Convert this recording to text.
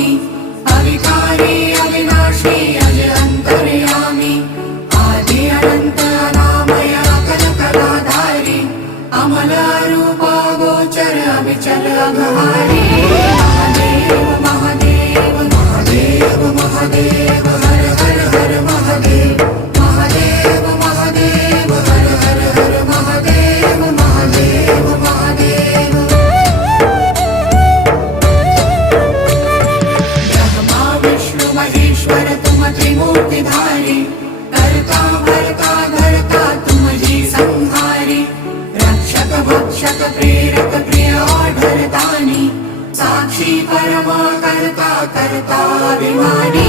स्वामी अविकारी अविनाशी अज अंतर्यामी आदि अनंत अनामय अकल कलाधारी अमल रूप गोचर अविचल अघहारी महादेव महादेव महादेव महादेव हर हर हर महादेव महादेव महादेव हर हर हर महादेव महादेव महादेव ब्रह्मा विष्णु महेश्वर तुम त्रिमूर्तिधारी कर्ता भर्ता धर्ता तुम जी संहारी रक्षक भक्षक प्रेरक प्रिय आढरतानी साक्षी परम कर्ता कर्ता अभिमानी